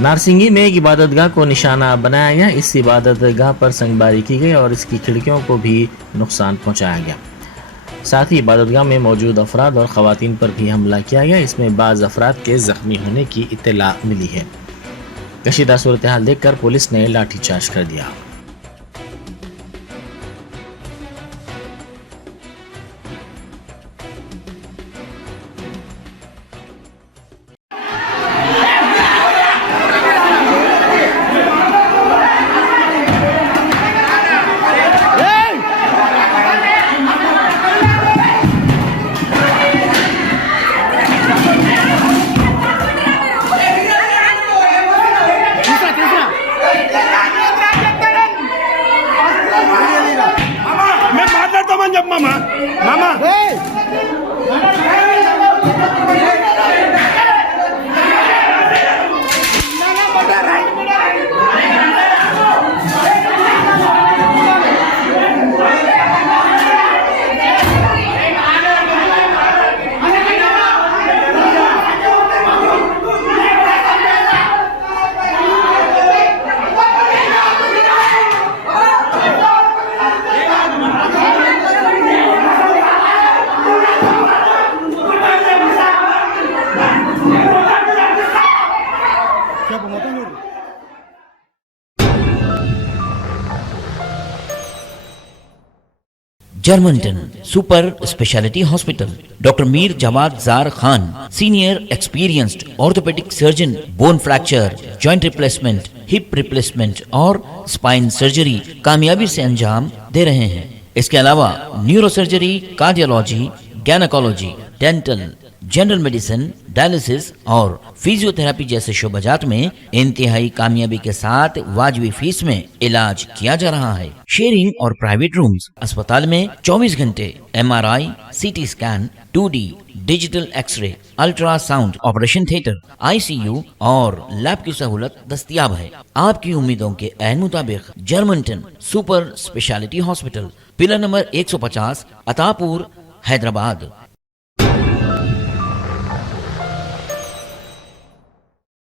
नारसिंगी में एक इबादतगाह को निशाना बनाया गया। इस इबादतगाह पर संगबारी की गई और इसकी खिड़कियों को भी नुकसान पहुंचाया गया। साथ ही इबादतगाह में मौजूद अफराद और ख़वातीन पर भी हमला किया गया। इसमें बाज़ अफराद के ज़ख्मी होने की इत्तला मिली है। कशीदा सूरत हाल देखकर पुलिस ने लाठीचार्ज कर दिया। Germantown super speciality hospital, doctor Mir Jawad Zar Khan, senior experienced orthopaedic surgeon, bone fracture, joint replacement, hip replacement और स्पाइन सर्जरी कामयाबी से अंजाम दे रहे हैं। इसके अलावा neuro surgery, cardiology, gynaecology, dental, general medicine, dialysis और फिजियोथेरेपी जैसे शोबाजात में इंतहाई कामयाबी के साथ वाजबी फीस में इलाज किया जा रहा है। शेयरिंग और प्राइवेट रूम्स, अस्पताल में 24 घंटे MRI, CT scan, 2D digital x ray, ultrasound, operation theatre, ICU और लैब की सहूलत दस्तयाब है। आपकी उम्मीदों के ऐन मुताबिक Germanten super speciality hospital, pillar number 150, Attapur, हैदराबाद।